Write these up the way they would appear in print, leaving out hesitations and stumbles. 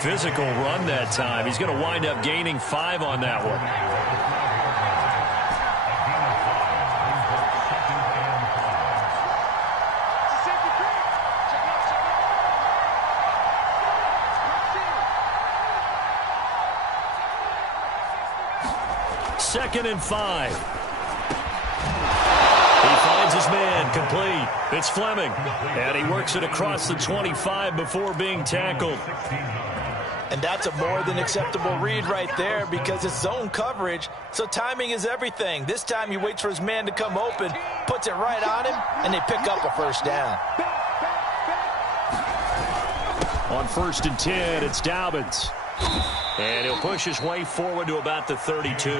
Physical run that time. He's going to wind up gaining 5 on that one. Second and 5. He finds his man, complete. It's Fleming, and he works it across the 25 before being tackled. And that's a more than acceptable read right there because it's zone coverage, so timing is everything. This time he waits for his man to come open, puts it right on him, and they pick up a first down. On 1st and 10, it's Dobbins. And he'll push his way forward to about the 32.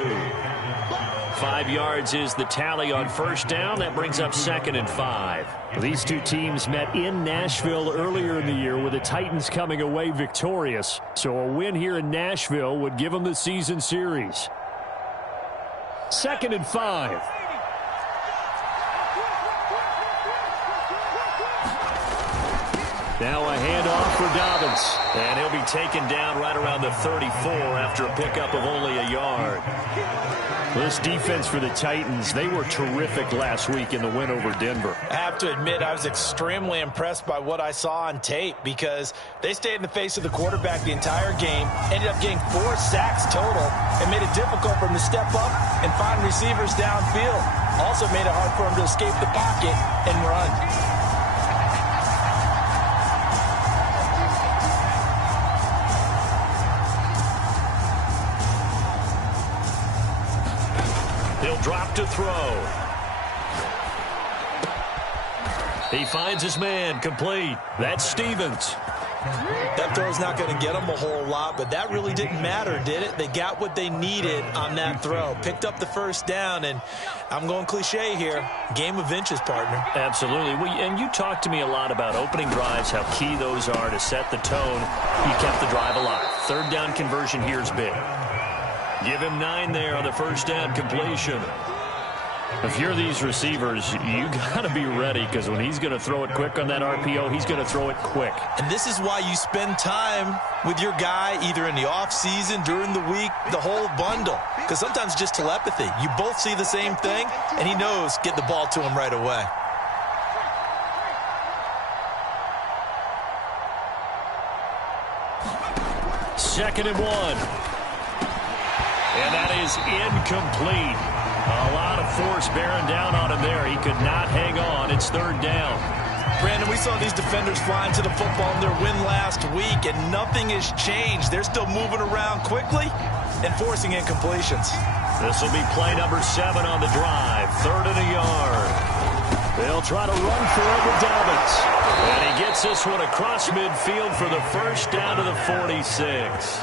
5 yards is the tally on first down. That brings up 2nd and 5. These two teams met in Nashville earlier in the year with the Titans coming away victorious. So a win here in Nashville would give them the season series. 2nd and 5. Now a handoff for Dobbins. And he'll be taken down right around the 34 after a pickup of only a yard. This defense for the Titans, they were terrific last week in the win over Denver. I have to admit, I was extremely impressed by what I saw on tape because they stayed in the face of the quarterback the entire game, ended up getting 4 sacks total, and made it difficult for him to step up and find receivers downfield. Also made it hard for him to escape the pocket and run. Drop to throw. He finds his man, complete. That's Stevens. That throw's not going to get them a whole lot, but that really didn't matter, did it? They got what they needed on that throw. Picked up the first down, and I'm going cliche here. Game of inches, partner. Absolutely. And you talked to me a lot about opening drives, how key those are to set the tone. You kept the drive alive. 3rd down conversion here is big. Give him 9 there on the first down completion. If you're these receivers, you got to be ready because when he's going to throw it quick on that RPO, he's going to throw it quick. And this is why you spend time with your guy either in the offseason, during the week, the whole bundle. Because sometimes it's just telepathy. You both see the same thing, and he knows get the ball to him right away. Second and 1. And that is incomplete. A lot of force bearing down on him there. He could not hang on. It's 3rd down. Brandon, we saw these defenders flying to the football in their win last week, and nothing has changed. They're still moving around quickly and forcing incompletions. This will be play number 7 on the drive. 3rd and a yard. They'll try to run for it with Dobbins. And he gets this one across midfield for the first down to the 46.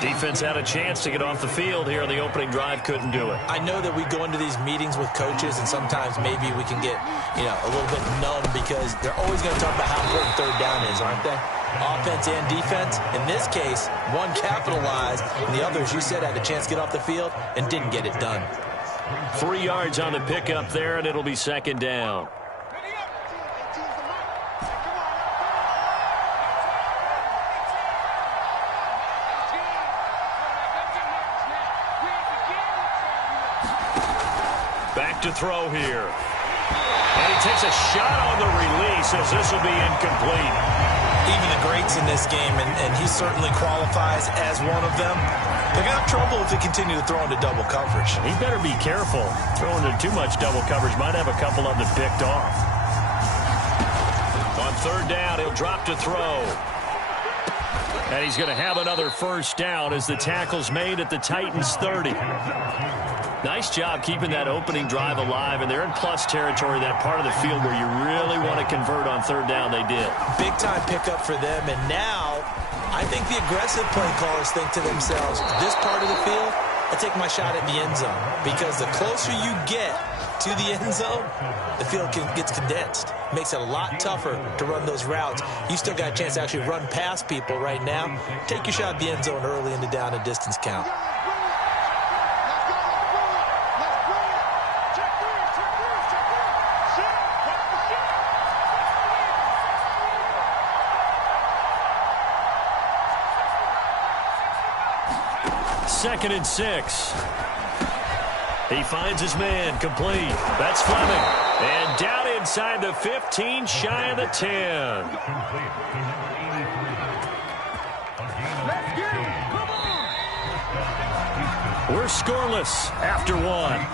Defense had a chance to get off the field here. The opening drive couldn't do it. I know that we go into these meetings with coaches, and sometimes maybe we can get, a little bit numb because they're always going to talk about how important 3rd down is, aren't they? Offense and defense. In this case, one capitalized, and the other, as you said, had a chance to get off the field and didn't get it done. 3 yards on the pickup there, and it'll be 2nd down. To throw here. And he takes a shot on the release as this will be incomplete. Even the greats in this game, and he certainly qualifies as one of them, they're going to have trouble if they continue to throw into double coverage. He better be careful. Throwing into too much double coverage might have a couple of them picked off. On 3rd down, he'll drop to throw. And he's going to have another first down as the tackle's made at the Titans' 30. Nice job keeping that opening drive alive, and they're in plus territory, that part of the field where you really want to convert on 3rd down. They did. Big-time pickup for them, and now I think the aggressive play callers think to themselves, this part of the field, I take my shot at the end zone, because the closer you get to the end zone, the field gets condensed. Makes it a lot tougher to run those routes. You still got a chance to actually run past people right now. Take your shot at the end zone early in the down and distance count. 2nd and 6. He finds his man, complete. That's Fleming. And down inside the 15, shy of the 10. We're scoreless after 1.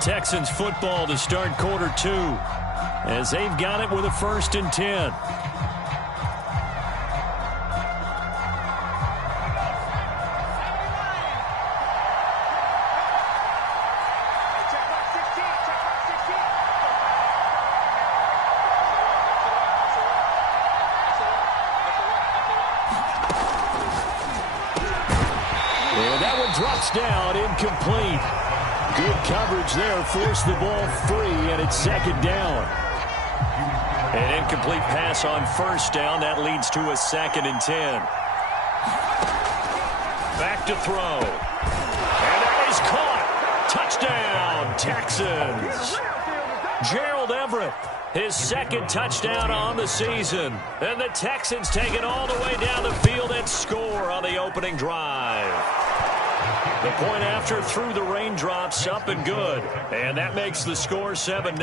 Texans football to start quarter 2, as they've got it with a 1st and 10. And that one drops down, incomplete. Good coverage there, forced the ball free, and it's 2nd down. An incomplete pass on 1st down. That leads to a 2nd and 10. Back to throw. And that is caught. Touchdown, Texans. Gerald Everett, his 2nd touchdown on the season. And the Texans take it all the way down the field and score on the opening drive. The point after through the raindrops, up and good. And that makes the score 7-0.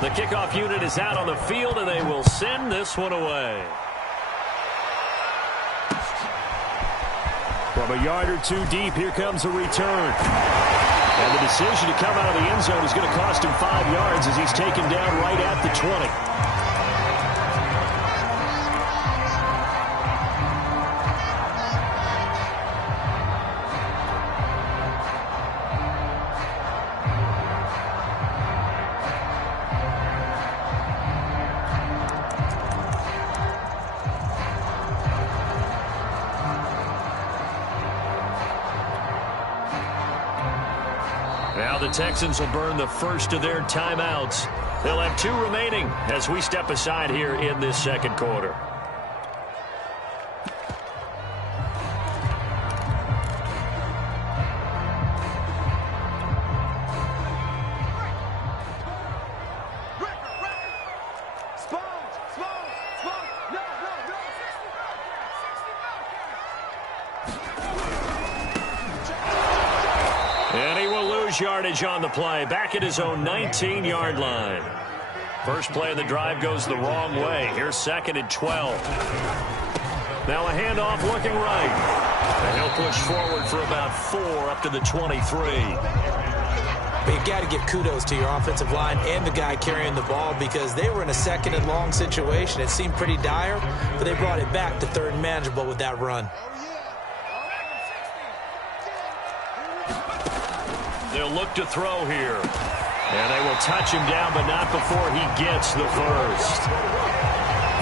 The kickoff unit is out on the field, and they will send this one away. From a yard or 2 deep, here comes a return. And the decision to come out of the end zone is going to cost him 5 yards as he's taken down right at the 20. Now the Texans will burn the first of their timeouts. They'll have 2 remaining as we step aside here in this 2nd quarter. And he will lose yardage on the play, back at his own 19-yard line. First play of the drive goes the wrong way. Here's 2nd and 12. Now a handoff looking right. And he'll push forward for about 4 up to the 23. But you've got to give kudos to your offensive line and the guy carrying the ball, because they were in a 2nd and long situation. It seemed pretty dire, but they brought it back to 3rd and manageable with that run. They'll look to throw here. And they will touch him down, but not before he gets the first.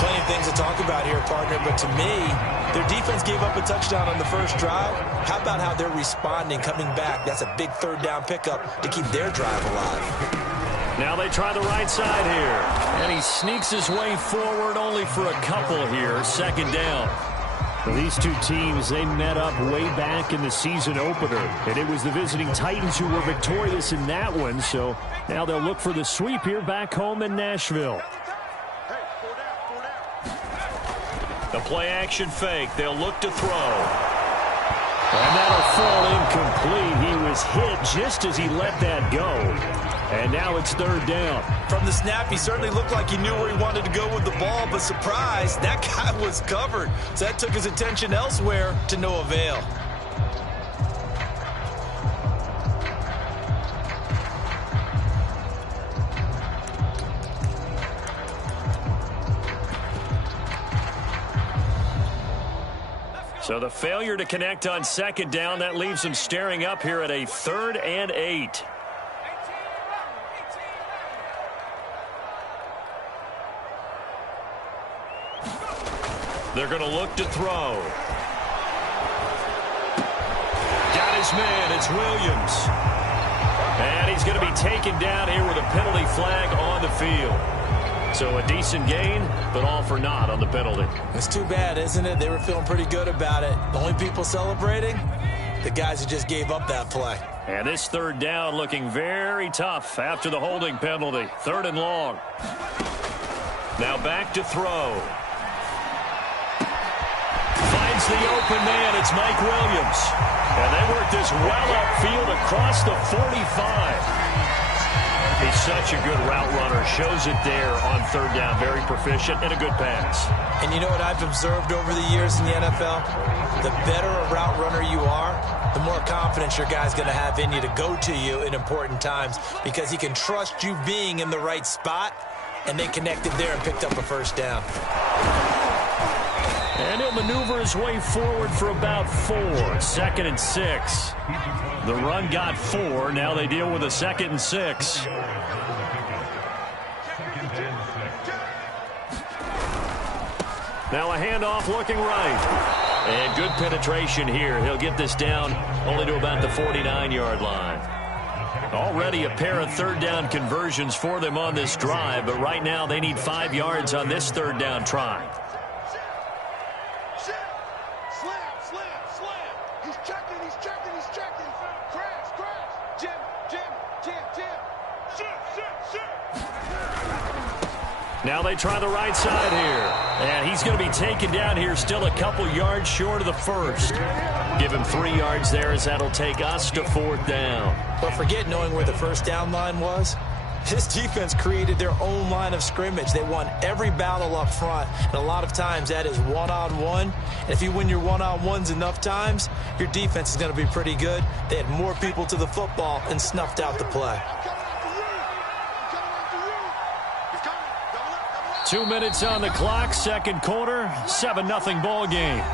Plenty of things to talk about here, partner, but to me, their defense gave up a touchdown on the first drive. How about how they're responding, coming back? That's a big 3rd down pickup to keep their drive alive. Now they try the right side here. And he sneaks his way forward only for a couple here. 2nd down. Well, these 2 teams, they met up way back in the season opener. And it was the visiting Titans who were victorious in that one. So now they'll look for the sweep here back home in Nashville. The play-action fake. They'll look to throw. And that'll fall incomplete. He was hit just as he let that go. And now it's 3rd down. From the snap, he certainly looked like he knew where he wanted to go with the ball, but surprise, that guy was covered. So that took his attention elsewhere to no avail. So the failure to connect on 2nd down, that leaves them staring up here at a 3rd and 8. They're going to look to throw. Got his man. It's Williams. And he's going to be taken down here with a penalty flag on the field. So a decent gain, but all for naught on the penalty. It's too bad, isn't it? They were feeling pretty good about it. The only people celebrating, the guys who just gave up that play. And this 3rd down looking very tough after the holding penalty. 3rd and long. Now back to throw. finds the open man. It's Mike Williams. And they work this well upfield across the 45. He's such a good route runner. Shows it there on third down. Very proficient and a good pass. And you know what I've observed over the years in the NFL? The better a route runner you are, the more confidence your guy's going to have in you to go to you in important times because he can trust you being in the right spot, and they connected there and picked up a first down. And he'll maneuver his way forward for about 4. 2nd and 6. The run got 4. Now they deal with a 2nd and 6. Now a handoff looking right. And good penetration here. He'll get this down only to about the 49-yard line. Already a pair of third down conversions for them on this drive, but right now they need 5 yards on this third down try. Now they try the right side here. And he's going to be taken down here still a couple yards short of the first. Give him 3 yards there as that'll take us to 4th down. But forget knowing where the first down line was. This defense created their own line of scrimmage. They won every battle up front, and a lot of times that is one-on-one. And if you win your one-on-ones enough times, your defense is going to be pretty good. They had more people to the football and snuffed out the play. 2 minutes on the clock, second quarter, 7-0 ball game.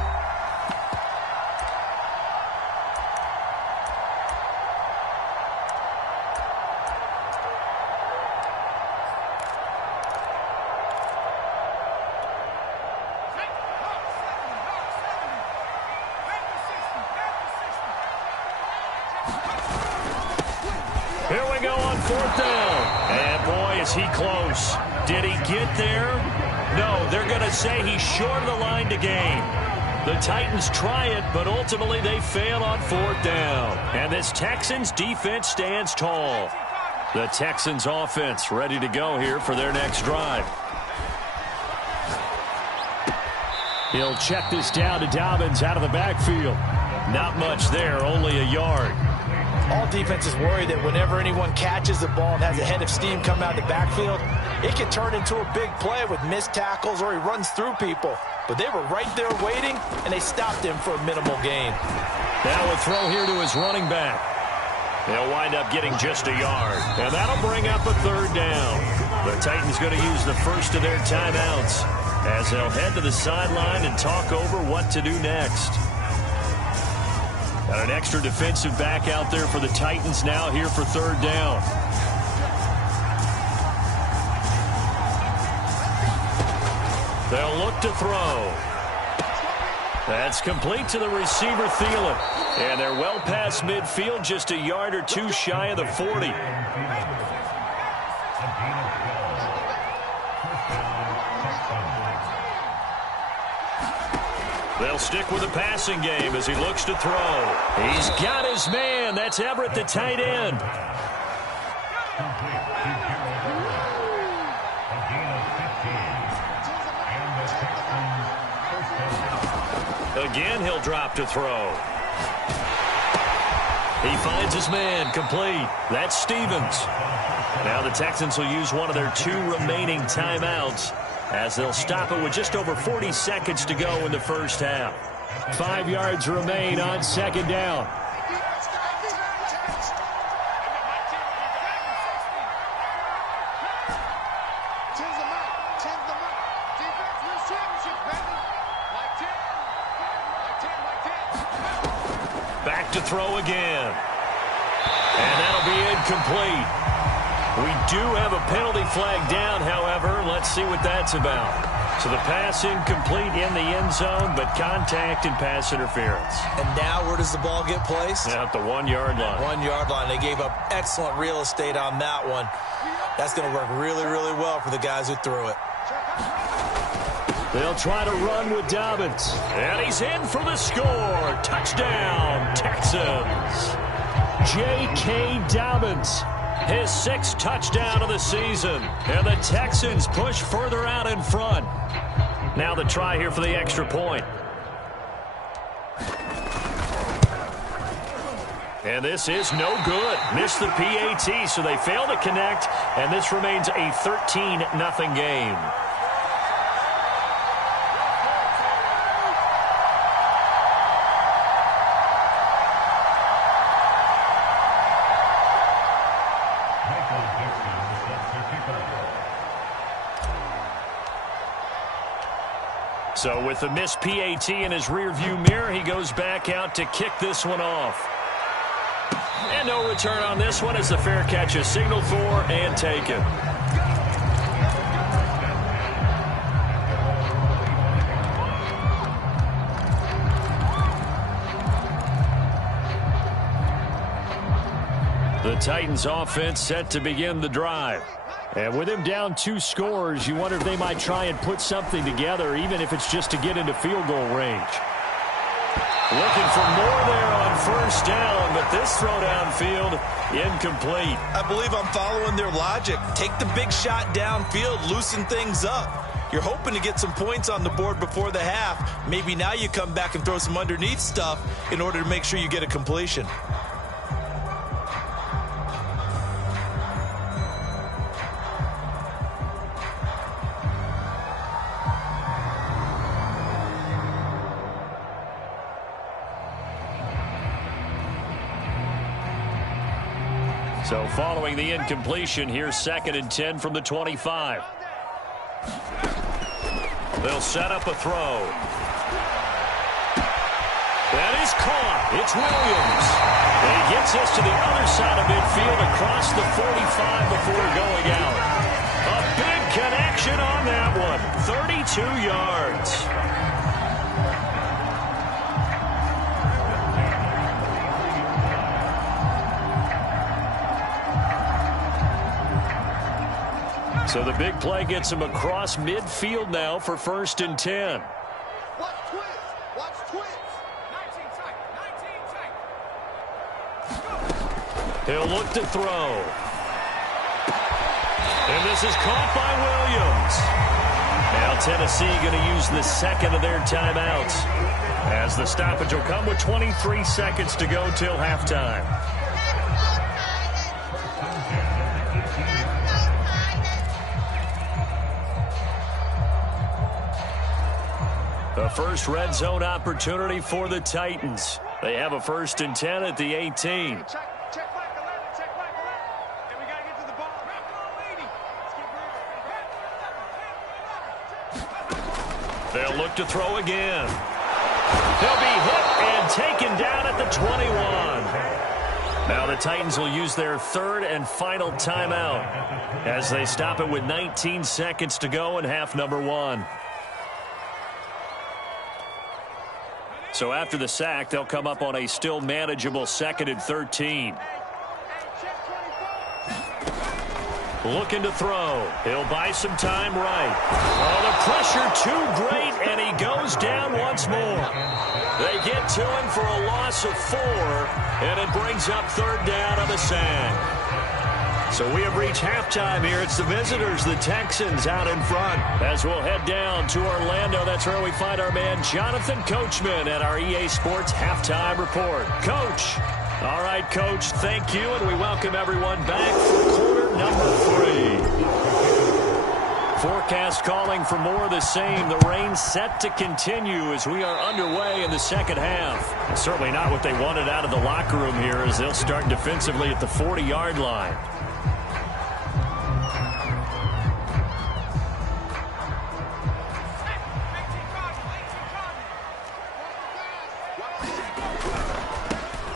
Here we go on 4th down. And boy, is he close. Did he get there? No, they're going to say he's short of the line to gain. The Titans try it, but ultimately they fail on 4th down. And this Texans defense stands tall. The Texans offense ready to go here for their next drive. He'll check this down to Dobbins out of the backfield. Not much there, only a yard. All defenses worry that whenever anyone catches the ball and has a head of steam come out of the backfield, it can turn into a big play with missed tackles or he runs through people. But they were right there waiting, and they stopped him for a minimal gain. Now a throw here to his running back. They'll wind up getting just a yard. And that'll bring up a 3rd down. The Titans going to use the first of their timeouts as they'll head to the sideline and talk over what to do next. Got an extra defensive back out there for the Titans now here for 3rd down. They'll look to throw. That's complete to the receiver, Thielen. And they're well past midfield, just a yard or 2 shy of the 40. They'll stick with the passing game as he looks to throw. He's got his man. That's Everett, the tight end. Again, he'll drop to throw. He finds his man, complete. That's Stevens. Now the Texans will use one of their 2 remaining timeouts as they'll stop it with just over 40 seconds to go in the first half. 5 yards remain on 2nd down. Back to throw again. And that'll be incomplete. We do have a penalty flag down, however. Let's see what that's about. So the pass incomplete in the end zone, but contact and pass interference. And now where does the ball get placed? At the 1-yard line. 1-yard line. They gave up excellent real estate on that one. That's going to work really, really well for the guys who threw it. They'll try to run with Dobbins. And he's in for the score. Touchdown, Texans. J.K. Dobbins. His 6th touchdown of the season. And the Texans push further out in front. Now the try here for the extra point. And this is no good. Missed the PAT, so they fail to connect, and this remains a 13-0 game. So with the missed PAT in his rearview mirror, he goes back out to kick this one off. And no return on this one as the fair catch is signaled for and taken. The Titans offense set to begin the drive. And with him down 2 scores, you wonder if they might try and put something together, even if it's just to get into field goal range. Looking for more there on first down, but this throw downfield incomplete. I believe I'm following their logic. Take the big shot downfield, loosen things up. You're hoping to get some points on the board before the half. Maybe now you come back and throw some underneath stuff in order to make sure you get a completion. So following the incompletion, here's 2nd and 10 from the 25. They'll set up a throw. That is caught. It's Williams. And he gets us to the other side of midfield across the 45 before going out. A big connection on that one. 32 yards. So the big play gets him across midfield now for 1st and 10. Watch twist. Watch twist. 19 tight. He'll look to throw. And this is caught by Williams. Now Tennessee going to use the 2nd of their timeouts, as the stoppage will come with 23 seconds to go till halftime. The first red zone opportunity for the Titans. They have a 1st and 10 at the 18. Check back 11. Check back 11. And we got to get to the ball. Let's keep moving. They'll look to throw again. He'll be hit and taken down at the 21. Now the Titans will use their 3rd and final timeout as they stop it with 19 seconds to go in half number 1. So after the sack, they'll come up on a still manageable 2nd and 13. Looking to throw. He'll buy some time right. Oh, the pressure too great, and he goes down once more. They get to him for a loss of 4, and it brings up 3rd down on the sack. So we have reached halftime here. It's the visitors, the Texans, out in front. As we'll head down to Orlando, that's where we find our man Jonathan Coachman at our EA Sports Halftime Report. Coach. All right, Coach, thank you, and we welcome everyone back for quarter number 3. Forecast calling for more of the same. The rain set to continue as we are underway in the second half. Certainly not what they wanted out of the locker room here, as they'll start defensively at the 40-yard line.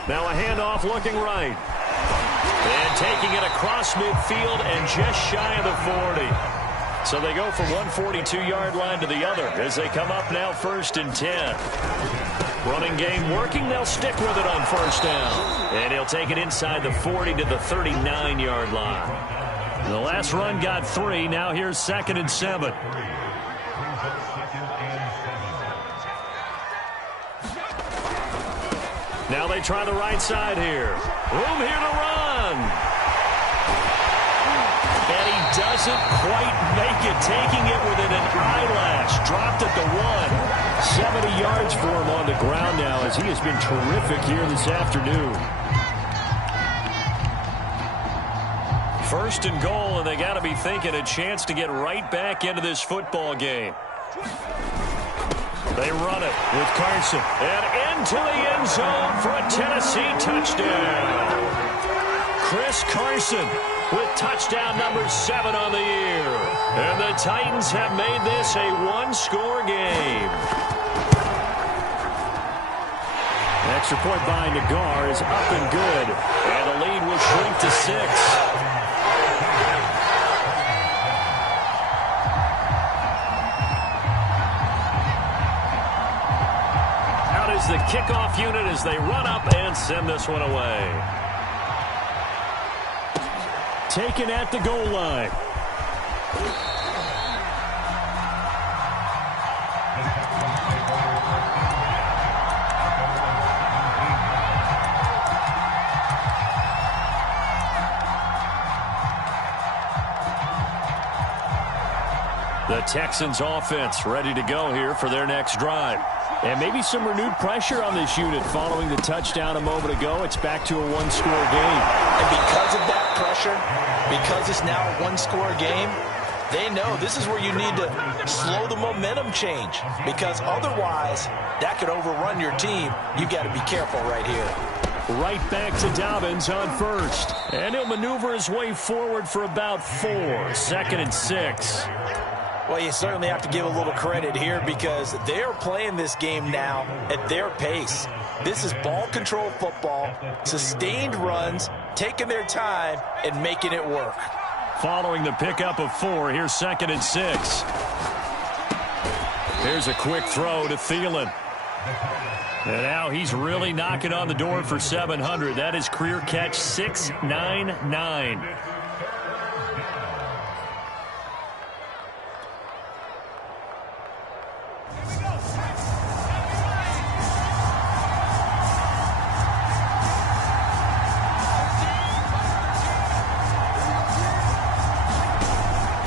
Now a handoff looking right. And taking it across midfield and just shy of the 40. So they go from one 42-yard line to the other as they come up now 1st and 10. Running game working. They'll stick with it on 1st down. And he'll take it inside the 40 to the 39-yard line. The last run got 3. Now here's 2nd and 7. Now they try the right side here. Room here to run. And he doesn't quite make it, taking it within an eyelash. Dropped at the 1. 70 yards for him on the ground now, as he has been terrific here this afternoon. First and goal, and they got to be thinking a chance to get right back into this football game. They run it with Carson. And into the end zone for a Tennessee touchdown. Chris Carson with touchdown number 7 on the year. And the Titans have made this a one-score game. Extra point by Nagar is up and good. And the lead will shrink to 6. The kickoff unit as they run up and send this one away. Taken at the goal line. The Texans offense ready to go here for their next drive. And maybe some renewed pressure on this unit following the touchdown a moment ago. It's back to a one-score game. And because of that pressure, because it's now a one-score game, they know this is where you need to slow the momentum change. Because otherwise, that could overrun your team. You've got to be careful right here. Right back to Dobbins on first. And he'll maneuver his way forward for about 4. 2nd and 6. Well, you certainly have to give a little credit here because they're playing this game now at their pace. This is ball control football, sustained runs, taking their time, and making it work. Following the pickup of 4, here's 2nd and 6. Here's a quick throw to Thielen. And now he's really knocking on the door for 700. That is career catch 699.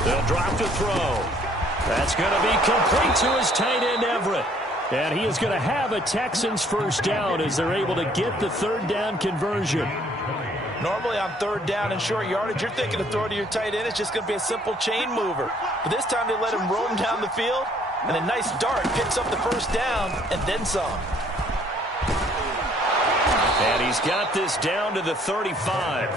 They'll drop to throw. That's going to be complete to his tight end, Everett. And he is going to have a Texans first down as they're able to get the 3rd down conversion. Normally on 3rd down and short yardage, you're thinking to throw to your tight end. It's just going to be a simple chain mover. But this time they let him roam down the field, and a nice dart picks up the first down and then some. And he's got this down to the 35.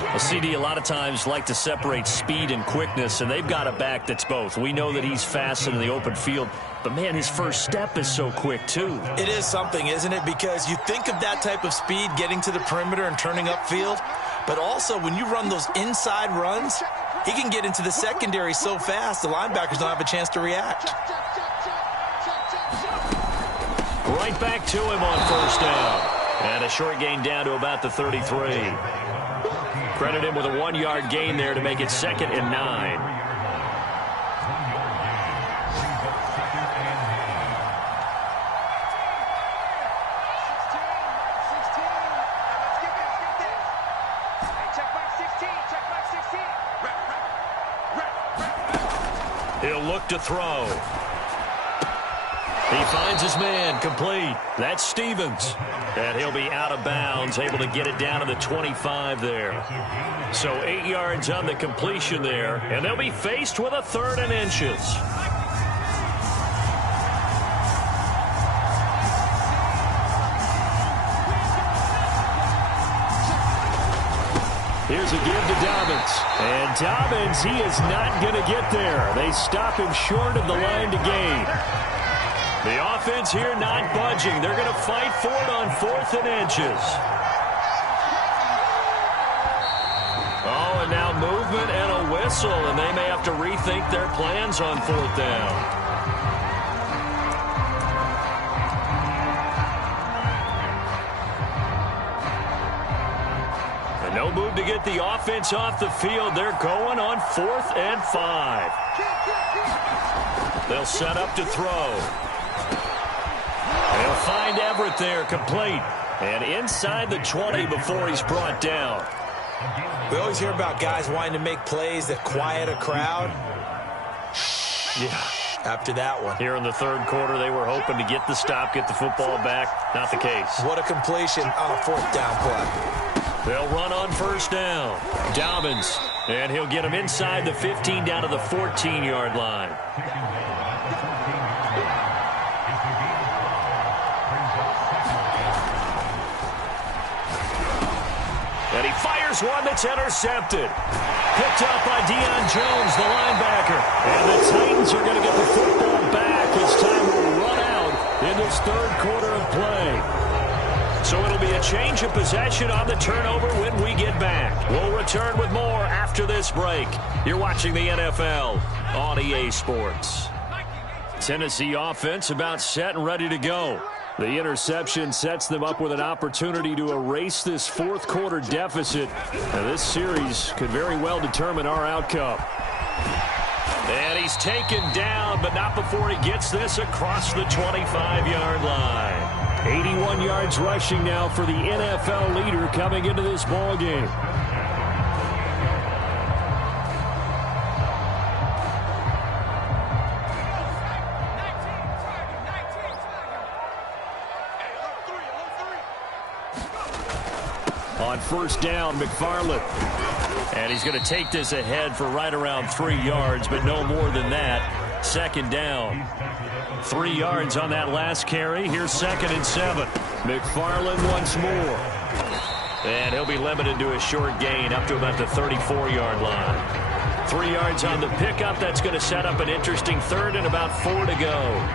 Well, CD, a lot of times like to separate speed and quickness, and they've got a back that's both. We know that he's fast in the open field, but, man, his first step is so quick, too. It is something, isn't it? Because you think of that type of speed getting to the perimeter and turning upfield, but also when you run those inside runs, he can get into the secondary so fast the linebackers don't have a chance to react. Right back to him on first down. And a short gain down to about the 33. Credit him with a 1-yard gain there to make it 2nd and 9. He'll look to throw. He finds his man, complete. That's Stevens. And he'll be out of bounds, able to get it down to the 25 there. So 8 yards on the completion there, and they'll be faced with a 3rd and inches. Here's a give to Dobbins. And Dobbins, he is not going to get there. They stop him short of the line to gain. The offense here not budging. They're going to fight for it on 4th and inches. Oh, and now movement and a whistle, and they may have to rethink their plans on 4th down. And no move to get the offense off the field. They're going on 4th and 5. They'll set up to throw. They'll find Everett there, complete. And inside the 20 before he's brought down. We always hear about guys wanting to make plays that quiet a crowd. Yeah. After that one. Here in the 3rd quarter, they were hoping to get the stop, get the football back. Not the case. What a completion on a 4th down play. They'll run on first down. Dobbins, and he'll get him inside the 15 down to the 14-yard line. And he fires one that's intercepted. Picked up by Deion Jones, the linebacker. And the Titans are going to get the football back as time will run out in this third quarter of play. So it'll be a change of possession on the turnover when we get back. We'll return with more after this break. You're watching the NFL on EA Sports. Tennessee offense about set and ready to go. The interception sets them up with an opportunity to erase this fourth quarter deficit. Now this series could very well determine our outcome. And he's taken down, but not before he gets this across the 25-yard line. 81 yards rushing now for the NFL leader coming into this ball game. On first down, McFarland. And he's going to take this ahead for right around 3 yards, but no more than that. Second down. 3 yards on that last carry. Here's 2nd and 7. McFarland once more. And he'll be limited to a short gain up to about the 34-yard line. 3 yards on the pickup. That's going to set up an interesting third and about 4 to go.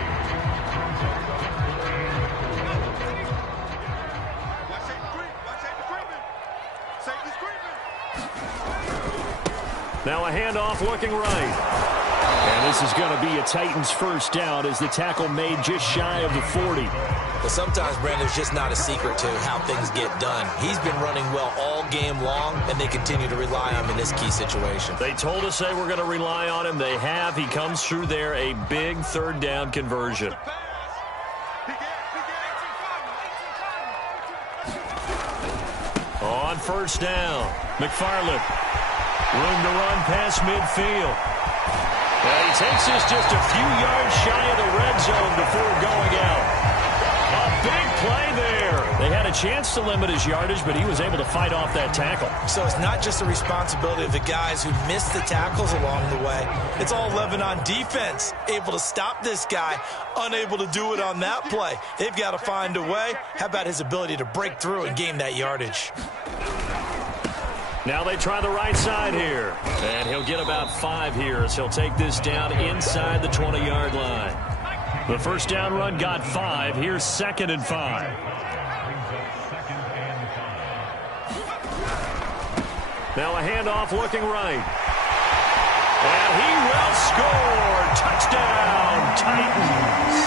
Now a handoff looking right. And this is going to be a Titans first down as the tackle made just shy of the 40. But sometimes, Brandon, there's just not a secret to how things get done. He's been running well all game long, and they continue to rely on him in this key situation. They told us they were going to rely on him. They have. He comes through there, a big third down conversion. On first down, McFarland. Room to run past midfield. And he takes this just a few yards shy of the red zone before going out. A big play there. They had a chance to limit his yardage, but he was able to fight off that tackle. So it's not just the responsibility of the guys who missed the tackles along the way. It's all 11 on defense, able to stop this guy, unable to do it on that play. They've got to find a way. How about his ability to break through and gain that yardage? Now they try the right side here. And he'll get about 5 here as he'll take this down inside the 20-yard line. The first down run got 5. Here's 2nd and 5. Now a handoff looking right. And he will score. Touchdown, Titans.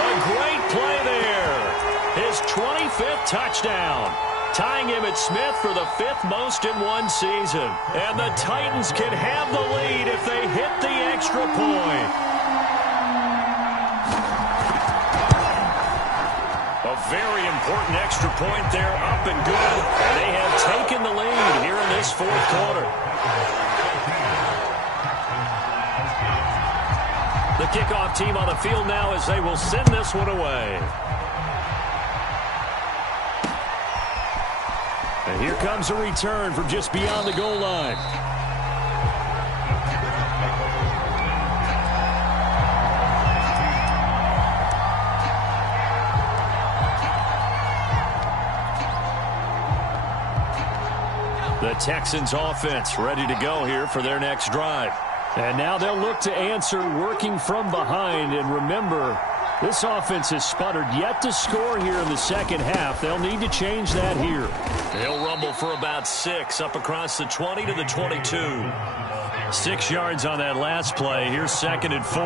A great play there. His 25th touchdown. Tying him at Smith for the 5th most in one season. And the Titans can have the lead if they hit the extra point. A very important extra point there, up and good. And they have taken the lead here in this fourth quarter. The kickoff team on the field now as they will send this one away. And here comes a return from just beyond the goal line. The Texans offense ready to go here for their next drive. And now they'll look to answer working from behind. And remember, this offense has sputtered yet to score here in the second half. They'll need to change that here. He'll rumble for about 6 up across the 20 to the 22. 6 yards on that last play. Here's 2nd and 4.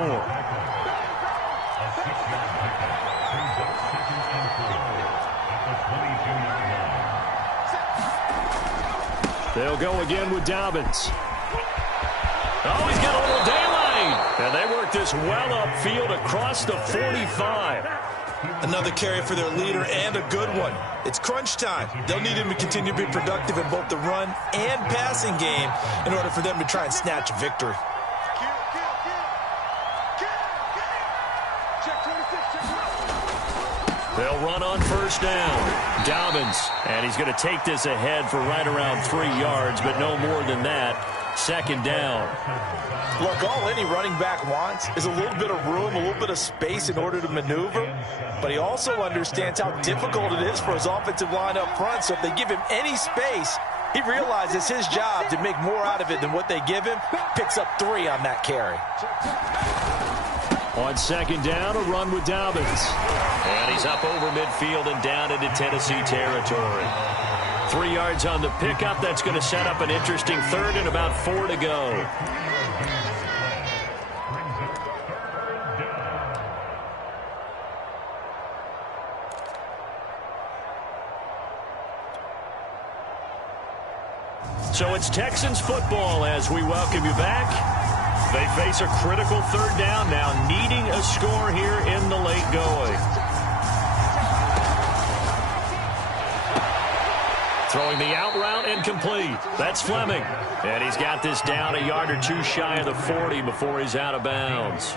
They'll go again with Dobbins. Oh, he's got a little daylight. And they work this well upfield across the 45. Another carry for their leader and a good one. It's crunch time. They'll need him to continue to be productive in both the run and passing game in order for them to try and snatch a victory. They'll run on first down. Dobbins, and he's going to take this ahead for right around 3 yards, but no more than that. Second down. Look, all any running back wants is a little bit of room, a little bit of space in order to maneuver, but he also understands how difficult it is for his offensive line up front, so if they give him any space, he realizes his job to make more out of it than what they give him. Picks up 3 on that carry. On second down, a run with Dobbins. And he's up over midfield and down into Tennessee territory. 3 yards on the pickup. That's going to set up an interesting third and about 4 to go. So it's Texans football as we welcome you back. They face a critical third down now, needing a score here in the late going. Throwing the out route and complete. That's Fleming. And he's got this down a yard or two shy of the 40 before he's out of bounds.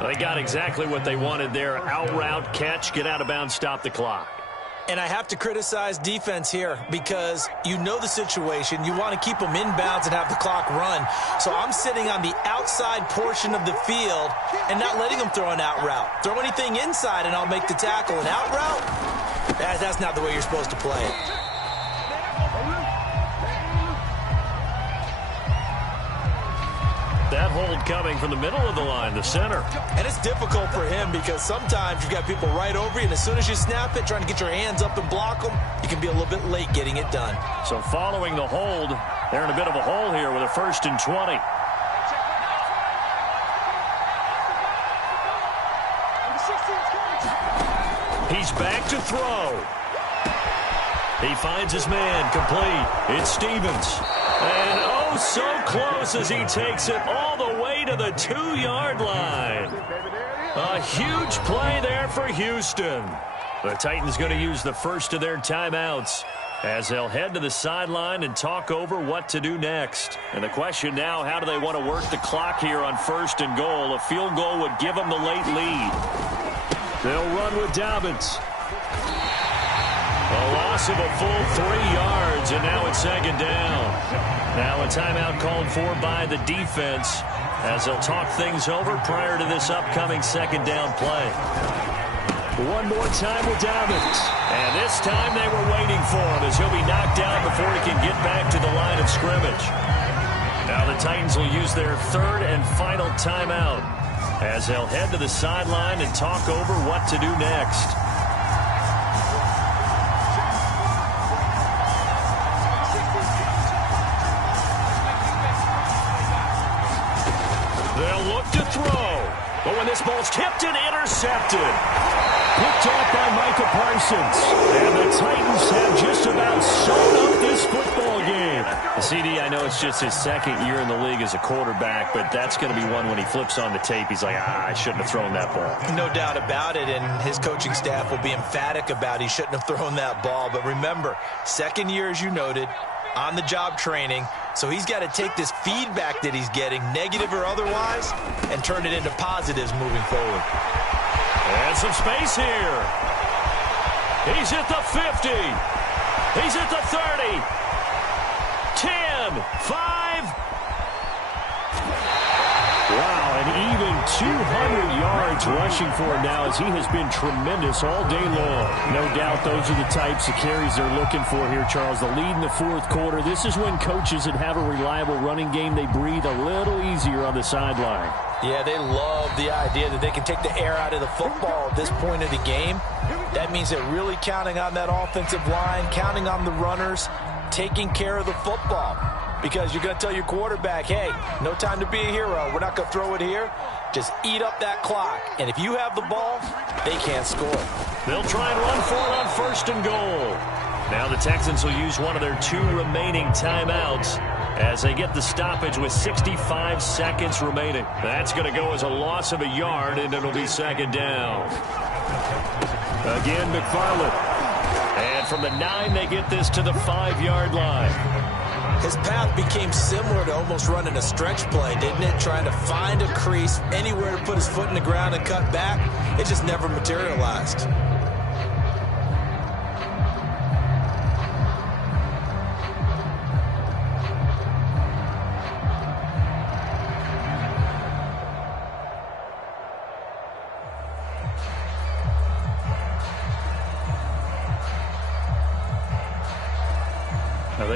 They got exactly what they wanted there. Out route, catch, get out of bounds, stop the clock. And I have to criticize defense here because you know the situation. You want to keep them inbounds and have the clock run. So I'm sitting on the outside portion of the field and not letting them throw an out route. Throw anything inside and I'll make the tackle. An out route? That's not the way you're supposed to play it. That hold coming from the middle of the line, the center. And it's difficult for him because sometimes you've got people right over you, and as soon as you snap it, trying to get your hands up and block them, you can be a little bit late getting it done. So following the hold, they're in a bit of a hole here with a 1st and 20. He's back to throw. He finds his man, complete. It's Stevens. And oh, so close as he takes it all the way to the 2-yard line. A huge play there for Houston. The Titans going to use the first of their timeouts as they'll head to the sideline and talk over what to do next. And the question now, how do they want to work the clock here on 1st and goal? A field goal would give them the late lead. They'll run with Dobbins. A loss of a full 3 yards, and now it's second down. Now a timeout called for by the defense as they'll talk things over prior to this upcoming second down play. One more time with Dobbins. And this time they were waiting for him as he'll be knocked down before he can get back to the line of scrimmage. Now the Titans will use their 3rd and final timeout as they'll head to the sideline and talk over what to do next. They'll look to throw. But when this ball's tipped and intercepted. Picked off by Micah Parsons. And the Titans have just about sewn up this football game. CD, I know it's just his 2nd year in the league as a quarterback, but that's going to be one when he flips on the tape, he's like, I shouldn't have thrown that ball. No doubt about it, and his coaching staff will be emphatic about he shouldn't have thrown that ball. But remember, 2nd year, as you noted, on-the-job training, so he's got to take this feedback that he's getting, negative or otherwise, and turn it into positives moving forward. And some space here. He's at the 50. He's at the 30. 10, 5. Wow, and even 200 yards rushing for him now as he has been tremendous all day long. No doubt those are the types of carries they're looking for here, Charles. The lead in the 4th quarter. This is when coaches that have a reliable running game, they breathe a little easier on the sideline. Yeah, they love the idea that they can take the air out of the football at this point of the game. That means they're really counting on that offensive line, counting on the runners, taking care of the football. Because you're going to tell your quarterback, hey, no time to be a hero. We're not going to throw it here. Just eat up that clock. And if you have the ball, they can't score. They'll try and run for it on 1st and goal. Now the Texans will use one of their 2 remaining timeouts as they get the stoppage with 65 seconds remaining. That's going to go as a loss of a yard, and it'll be second down. Again, McFarland. And from the 9, they get this to the 5-yard line. His path became similar to almost running a stretch play, didn't it? Trying to find a crease, anywhere to put his foot in the ground and cut back. It just never materialized.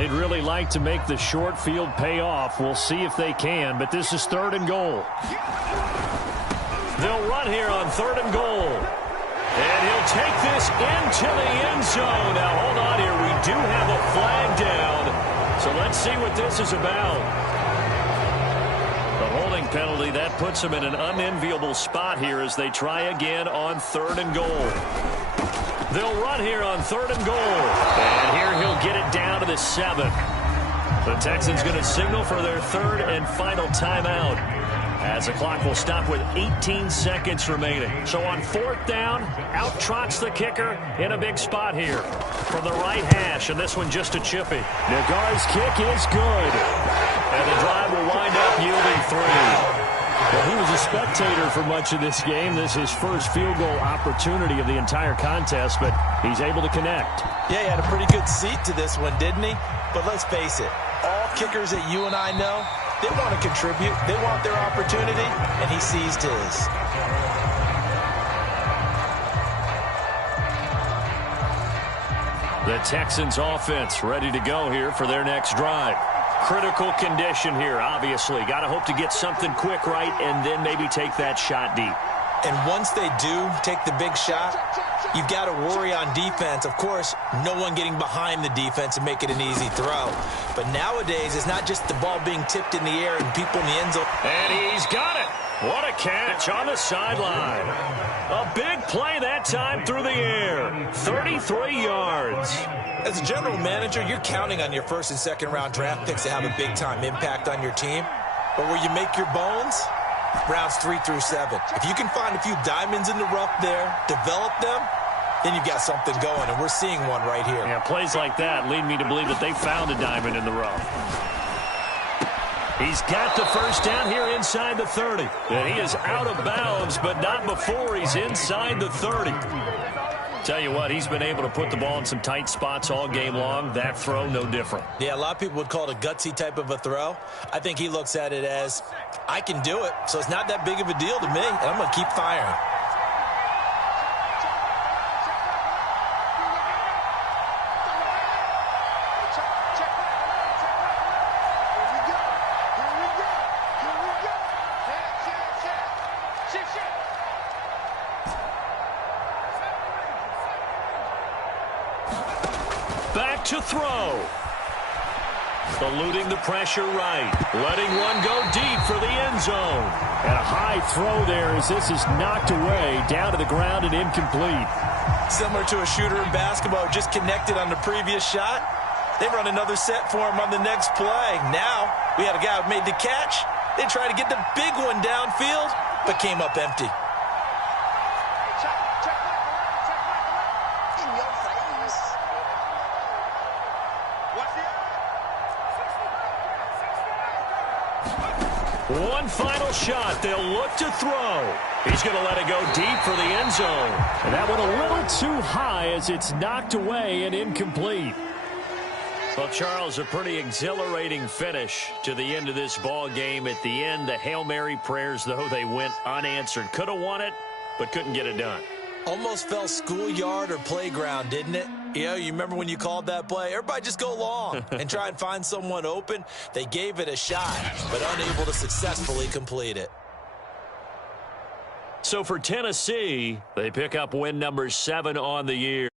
They'd really like to make the short field pay off. We'll see if they can, but this is 3rd and goal. They'll run here on 3rd and goal. And he'll take this into the end zone. Now, hold on here. We do have a flag down. So let's see what this is about. The holding penalty, that puts them in an unenviable spot here as they try again on 3rd and goal. They'll run here on 3rd and goal. And here he'll get it down to the 7. The Texans going to signal for their 3rd and final timeout, as the clock will stop with 18 seconds remaining. So on 4th down, out trots the kicker in a big spot here from the right hash, and this one just a chippy. Nagar's kick is good. And the drive will wind up yielding 3. Well, he was a spectator for much of this game. This is his first field goal opportunity of the entire contest, but he's able to connect. Yeah, he had a pretty good seat to this one, didn't he? But let's face it, all kickers that you and I know, they want to contribute. They want their opportunity, and he seized his. The Texans offense ready to go here for their next drive. Critical condition here, obviously. Got to hope to get something quick right and then maybe take that shot deep. And once they do take the big shot, you've got to worry on defense. Of course, no one getting behind the defense and make it an easy throw. But nowadays, it's not just the ball being tipped in the air and people in the end zone. And he's got it. What a catch on the sideline. A big play that time through the air. 33 yards. As a general manager, you're counting on your 1st and 2nd round draft picks to have a big-time impact on your team. But where you make your bones, rounds 3 through 7. If you can find a few diamonds in the rough there, develop them, then you've got something going, and we're seeing one right here. Yeah, plays like that lead me to believe that they found a diamond in the rough. He's got the 1st down here inside the 30. And he is out of bounds, but not before he's inside the 30. Tell you what, he's been able to put the ball in some tight spots all game long. That throw, no different. Yeah, a lot of people would call it a gutsy type of a throw. I think he looks at it as, I can do it, so it's not that big of a deal to me, and I'm going to keep firing. Back to throw. Eluding the pressure right. Letting one go deep for the end zone. And a high throw there as this is knocked away, down to the ground and incomplete. Similar to a shooter in basketball, just connected on the previous shot. They run another set for him on the next play. Now, we had a guy who made the catch. They tried to get the big one downfield, but came up empty. One final shot. They'll look to throw. He's going to let it go deep for the end zone. And that one a little too high as it's knocked away and incomplete. Well, Charles, a pretty exhilarating finish to the end of this ball game. At the end, the Hail Mary prayers, though, they went unanswered. Could have won it, but couldn't get it done. Almost fell schoolyard or playground, didn't it? You know, you remember when you called that play? Everybody just go long and try and find someone open. They gave it a shot, but unable to successfully complete it. So for Tennessee, they pick up win number 7 on the year.